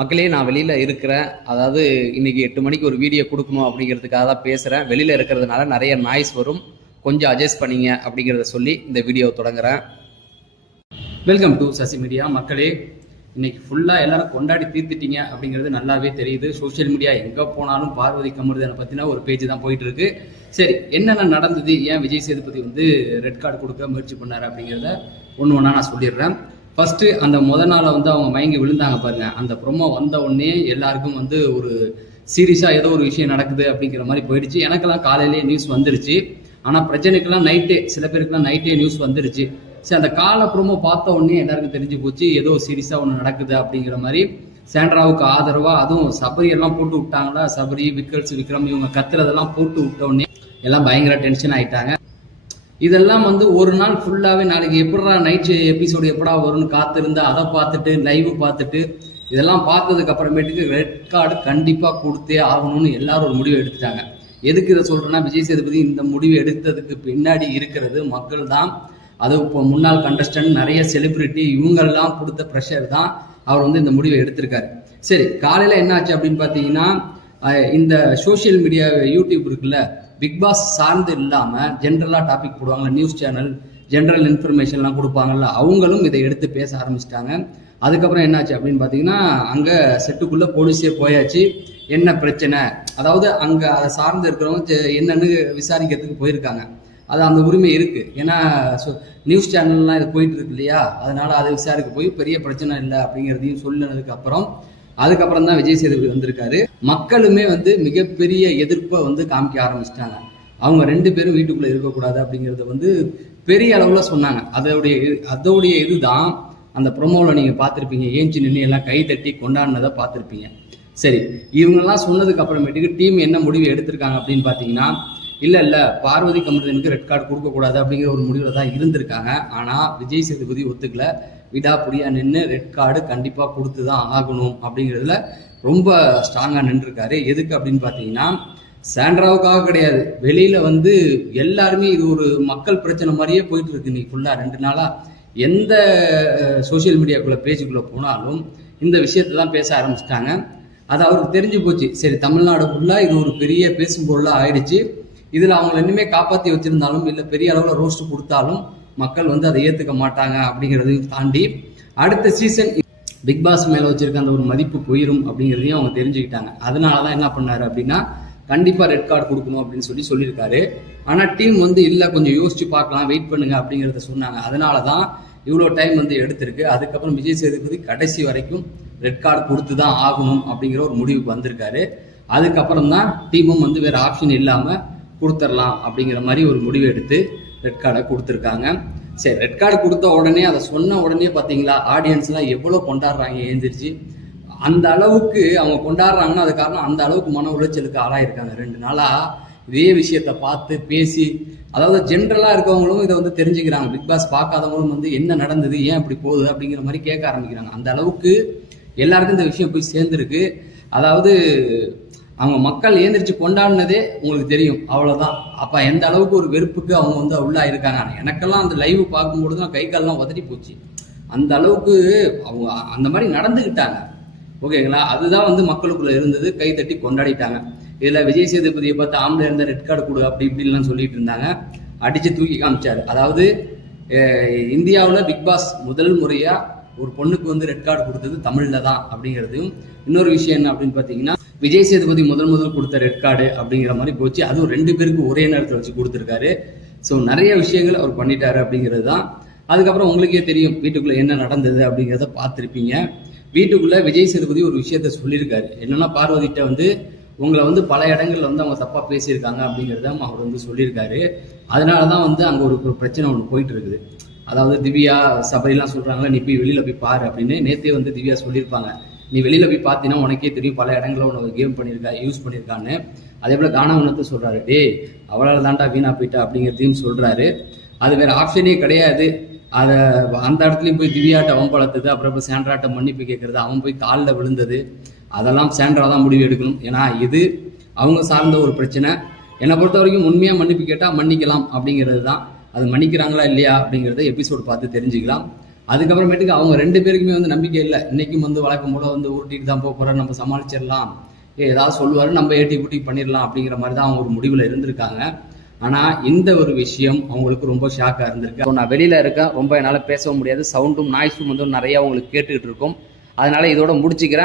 மக்களே, நான் வெளியில் இருக்கிறேன். அதாவது இன்னைக்கு 8 மணிக்கு ஒரு வீடியோ கொடுக்கணும் அப்படிங்கிறதுக்காக தான் பேசுகிறேன். வெளியில் இருக்கிறதுனால நிறைய நாய்ஸ் வரும், கொஞ்சம் அட்ஜஸ்ட் பண்ணிங்க அப்படிங்கிறத சொல்லி இந்த வீடியோவை தொடங்குறேன். Welcome to Sasi media. மக்களே, இன்னைக்கு ஃபுல்லாக எல்லாரும் கொண்டாடி தீர்த்துட்டீங்க அப்படிங்கிறது நல்லாவே தெரியுது. சோஷியல் மீடியா எங்கே போனாலும் பார்வதி கமருதனை பற்றின ஒரு பேஜ் தான் போயிட்டு இருக்கு. சரி, என்னென்ன நடந்தது, ஏன் விஜய் சேதுபதி ரெட் கார்டு கொடுக்க முயற்சி பண்ணார் அப்படிங்கிறத ஒன்று ஒன்றா நான் சொல்லிடுறேன். ஃபர்ஸ்ட் அந்த நாளை அவங்க மயங்கி விழுந்தாங்க பாருங்க. அந்த ப்ரொமோ வந்த உடனே எல்லாருக்கும் ஒரு சீரியஸாக ஏதோ ஒரு விஷயம் நடக்குது அப்படிங்கிற மாதிரி போயிடுச்சு. எனக்கெல்லாம் காலையிலேயே நியூஸ் வந்துருச்சு. ஆனால் பிரச்சனைக்கெல்லாம் நைட்டே, சில பேருக்குலாம் நைட்டே நியூஸ் வந்துருச்சு. சரி, அந்த கால ப்ரோமோ பார்த்த உடனே எல்லாருக்கும் தெரிஞ்சு போச்சு ஏதோ சீரியஸாக ஒன்று நடக்குது அப்படிங்கிற மாதிரி. சாண்ட்ராவுக்கு ஆதரவா அதுவும் சபரி எல்லாம் போட்டு விட்டாங்களா, சபரி, விக்கல்ஸ், விக்ரம் இவங்க கத்துறதெல்லாம் போட்டு விட்ட உடனே எல்லாம் பயங்கர டென்ஷன் ஆயிட்டாங்க. இதெல்லாம் ஒரு நாள் ஃபுல்லாகவே நாளைக்கு எப்படா நைட் எபிசோடு எப்படா வரும்னு காத்திருந்து அதை பார்த்துட்டு லைவ் பார்த்துட்டு இதெல்லாம் பார்த்ததுக்கு அப்புறமேட்டுக்கு ரெட் கார்டு கண்டிப்பாக கொடுத்தே ஆகணும்னு எல்லாரும் ஒரு முடிவு எடுத்துட்டாங்க. எதுக்கு இதை சொல்கிறேன்னா, விஜய் சேதுபதி இந்த முடிவு எடுத்ததுக்கு பின்னாடி இருக்கிறது மக்கள் தான். அது இப்போ முன்னாள் கண்டஸ்டன்ட், நிறைய செலிபிரிட்டி, இவங்கெல்லாம் கொடுத்த ப்ரெஷர் தான் அவர் இந்த முடிவை எடுத்திருக்காரு. சரி, காலையில் என்ன ஆச்சு அப்படின்னு பார்த்தீங்கன்னா, இந்த சோஷியல் மீடியா யூடியூப் இருக்குல்ல, பிக் பாஸ் சார்ந்து இல்லாமல் ஜென்ரலாக டாபிக் போடுவாங்கள்ல, நியூஸ் சேனல் ஜென்ரல் இன்ஃபர்மேஷன்லாம் கொடுப்பாங்கல்ல, அவங்களும் இதை எடுத்து பேச ஆரம்பிச்சிட்டாங்க. அதுக்கப்புறம் என்னாச்சு அப்படின்னு பார்த்தீங்கன்னா, அங்கே செட்டுக்குள்ளே போலீஸே போயாச்சு. என்ன பிரச்சனை, அதாவது அங்கே அதை சார்ந்து இருக்கிறவங்க என்னன்னு விசாரிக்கிறதுக்கு போயிருக்காங்க. அது அந்த உரிமை இருக்குது. ஏன்னா நியூஸ் சேனல்லாம் இது போயிட்டு இருக்கு இல்லையா, அதனால அதை விசாரிக்க போய் பெரிய பிரச்சனை இல்லை அப்படிங்கிறதையும் சொல்லினதுக்கு அதுக்கப்புறம் தான் விஜய் சேதுபதி வந்திருக்காரு. மக்களுமே மிகப்பெரிய எதிர்ப்பை காமிக்க ஆரம்பிச்சிட்டாங்க. அவங்க 2 பேரும் வீட்டுக்குள்ளே இருக்கக்கூடாது அப்படிங்கிறத பெரிய அளவில் சொன்னாங்க. அதோடைய இதுதான் அந்த ப்ரொமோவில் நீங்கள் பார்த்துருப்பீங்க. ஏஞ்சி நின்று எல்லாம் கை தட்டி கொண்டாடினதை பார்த்துருப்பீங்க. சரி, இவங்கெல்லாம் சொன்னதுக்கு அப்புறமேட்டுக்கு டீம் என்ன முடிவு எடுத்திருக்காங்க அப்படின்னு பார்த்தீங்கன்னா, இல்லை பார்வதி கமருதனுக்கு ரெட் கார்டு கொடுக்கக்கூடாது அப்படிங்கிற ஒரு முடிவில் தான் இருந்திருக்காங்க. ஆனால் விஜய் சேதுபதி ஒத்துக்கல, விடாப்புடியாக நின்று ரெட் கார்டு கண்டிப்பாக கொடுத்து தான் ஆகணும் அப்படிங்கிறதுல ரொம்ப ஸ்ட்ராங்காக நின்றுருக்காரு. எதுக்கு அப்படின்னு பார்த்தீங்கன்னா, சாண்ட்ராவுக்காக கிடையாது, வெளியில் எல்லாருமே இது ஒரு மக்கள் பிரச்சனை மாதிரியே போயிட்டு இருக்கு. இன்னைக்கு ஃபுல்லாக 2 நாளாக எந்த சோஷியல் மீடியாக்குள்ளே பேஜுக்குள்ளே போனாலும் இந்த விஷயத்தை தான் பேச ஆரம்பிச்சிட்டாங்க. அது அவருக்கு தெரிஞ்சு போச்சு. சரி, தமிழ்நாடு ஃபுல்லாக இது ஒரு பெரிய பேசும் பொருளாக ஆயிடுச்சு. இதில் அவங்களை இன்னுமே காப்பாற்றி வச்சிருந்தாலும் இல்லை பெரிய அளவில் ரோஸ்ட் கொடுத்தாலும் மக்கள் அதை ஏற்றுக்க மாட்டாங்க. அப்படிங்கிறதையும் தாண்டி அடுத்த சீசன் பிக் பாஸ் மேலே வச்சிருக்க அந்த ஒரு மதிப்பு போயிடும் அப்படிங்கிறதையும் அவங்க தெரிஞ்சுக்கிட்டாங்க. அதனால தான் என்ன பண்ணாரு அப்படின்னா, கண்டிப்பாக ரெட் கார்டு கொடுக்கணும் அப்படின்னு சொல்லியிருக்காரு. ஆனால் டீம் இல்லை, கொஞ்சம் யோசிச்சு பார்க்கலாம், வெயிட் பண்ணுங்க அப்படிங்கிறத சொன்னாங்க. அதனால தான் இவ்வளோ டைம் எடுத்திருக்கு. அதுக்கப்புறம் விஜய் சேதுபதி கடைசி வரைக்கும் ரெட் கார்டு கொடுத்து தான் ஆகணும் அப்படிங்கிற ஒரு முடிவுக்கு வந்திருக்காரு. அதுக்கப்புறம் தான் டீமும் வேறு ஆப்ஷன் இல்லாமல் கொடுத்துடலாம் அப்படிங்கிற மாதிரி ஒரு முடிவு எடுத்து ரெட் கார்டை கொடுத்துருக்காங்க. சரி, ரெட் கார்டு கொடுத்த உடனே, அதை சொன்ன உடனே பார்த்தீங்களா ஆடியன்ஸ்லாம் எவ்வளோ கொண்டாடுறாங்க எழுந்திரிச்சு. அந்த அளவுக்கு அவங்க கொண்டாடுறாங்கன்னா அது காரணம் அந்த அளவுக்கு மன உளைச்சலுக்கு ஆளாயிருக்காங்க. 2 நாளாக இதே விஷயத்தை பார்த்து பேசி, அதாவது ஜென்ரலாக இருக்கவங்களும் இதை தெரிஞ்சுக்கிறாங்க. பிக் பாஸ் பார்க்காதவங்களும் என்ன நடந்தது, ஏன் இப்படி போகுது அப்படிங்கிற மாதிரி கேட்க ஆரம்பிக்கிறாங்க. அந்த அளவுக்கு எல்லாருக்கும் இந்த விஷயம் போய் சேர்ந்துருக்கு. அதாவது அவங்க மக்கள் ஏந்திரிச்சு கொண்டாடினதே உங்களுக்கு தெரியும், அவ்வளோதான். அப்போ எந்த அளவுக்கு ஒரு வெறுப்புக்கு அவங்க உள்ளா இருக்காங்க. எனக்கெல்லாம் அந்த லைவ் பார்க்கும்பொழுது நான் கை கால்லாம் உதறி போச்சு. அந்த அளவுக்கு அவங்க அந்த மாதிரி நடந்துக்கிட்டாங்க. ஓகேங்களா, அதுதான் மக்களுக்குள்ள இருந்தது. கை தட்டி கொண்டாடிட்டாங்க. இதில் விஜய் சேதுபதியை பார்த்து ஆம்பளை இருந்த ரெட் கார்டு கொடு அப்படி இப்படின்லாம் சொல்லிட்டு இருந்தாங்க. அடித்து தூக்கி காமிச்சாரு. அதாவது இந்தியாவில் பிக் பாஸ் முதல் முறையாக ஒரு பொண்ணுக்கு ரெட் கார்டு கொடுத்தது தமிழில் தான் அப்படிங்கிறதையும். இன்னொரு விஷயம் என்ன அப்படின்னு பார்த்தீங்கன்னா, விஜய் சேதுபதி முதல் கொடுத்த ரெட் கார்டு அப்படிங்கிற மாதிரி போச்சு. அதுவும் 2 பேருக்கு ஒரே நேரத்தில் வச்சு கொடுத்துருக்காரு. ஸோ நிறைய விஷயங்கள் அவர் பண்ணிட்டாரு அப்படிங்கிறது தான். அதுக்கப்புறம் உங்களுக்கே தெரியும் வீட்டுக்குள்ளே என்ன நடந்தது அப்படிங்கிறத பார்த்துருப்பீங்க. வீட்டுக்குள்ளே விஜய் சேதுபதி ஒரு விஷயத்த சொல்லியிருக்காரு. என்னன்னா, பார்வதிட்ட உங்களை பல இடங்கள்ல அவங்க தப்பாக பேசியிருக்காங்க அப்படிங்கிறத அவர் சொல்லியிருக்காரு. அதனால தான் அங்கே ஒரு பிரச்சனை ஒன்று போயிட்டு இருக்குது. அதாவது திவ்யா, சபரிலாம் சொல்கிறாங்களா, நீ போய் வெளியில் போய் பாரு அப்படின்னு. நேற்றே திவ்யா சொல்லியிருப்பாங்க, நீ வெளியில் போய் பார்த்தீங்கன்னா உனக்கே தெரியும் பல இடங்களில் உனக்கு கேம் பண்ணியிருக்கா, யூஸ் பண்ணியிருக்கான்னு. அதே போல் கானவனத்தை சொல்கிறாரு, டே அவளால் தாண்டா வீணா போயிட்டா அப்படிங்கிறதையும் சொல்கிறாரு. அது வேறு ஆப்ஷனே கிடையாது. அதை அந்த இடத்துலையும் போய் திவ்யாட்ட அவன் பழத்துது, அப்புறம் சாண்ட்ராட்ட மன்னிப்பு கேட்குறது, அவன் போய் காலில் விழுந்தது, அதெல்லாம் சாண்ட்ரா தான் முடிவு எடுக்கணும். ஏன்னா இது அவங்க சார்ந்த ஒரு பிரச்சனை. என்னை பொறுத்த வரைக்கும் உண்மையாக மன்னிப்பு கேட்டால் மன்னிக்கலாம் அப்படிங்கிறது தான். அது மன்னிக்கிறாங்களா இல்லையா அப்படிங்கிறத எபிசோடு பார்த்து தெரிஞ்சுக்கலாம். அதுக்கப்புறமேட்டுக்கு அவங்க 2 பேருக்குமே வந்து நம்பிக்கை இல்லை. இன்னைக்கும் வந்து வழக்கம் போல வந்து உருட்டிட்டு தான் போகிறோம், நம்ம சமாளிச்சிடலாம், ஏதாவது சொல்லுவாரு, நம்ம ஏட்டி பூட்டி பண்ணிடலாம் அப்படிங்கிற மாதிரி தான் அவங்க ஒரு முடிவில் இருந்திருக்காங்க. ஆனால் இந்த ஒரு விஷயம் அவங்களுக்கு ரொம்ப ஷாக்காக இருந்திருக்கு. நான் வெளியில் இருக்கேன், ரொம்ப என்னால் பேசவும் முடியாது, சவுண்டும் நாய்ஸும் வந்து நிறையா அவங்களுக்கு கேட்டுக்கிட்டு இருக்கும். அதனால இதோட முடிச்சுக்கிறேன்.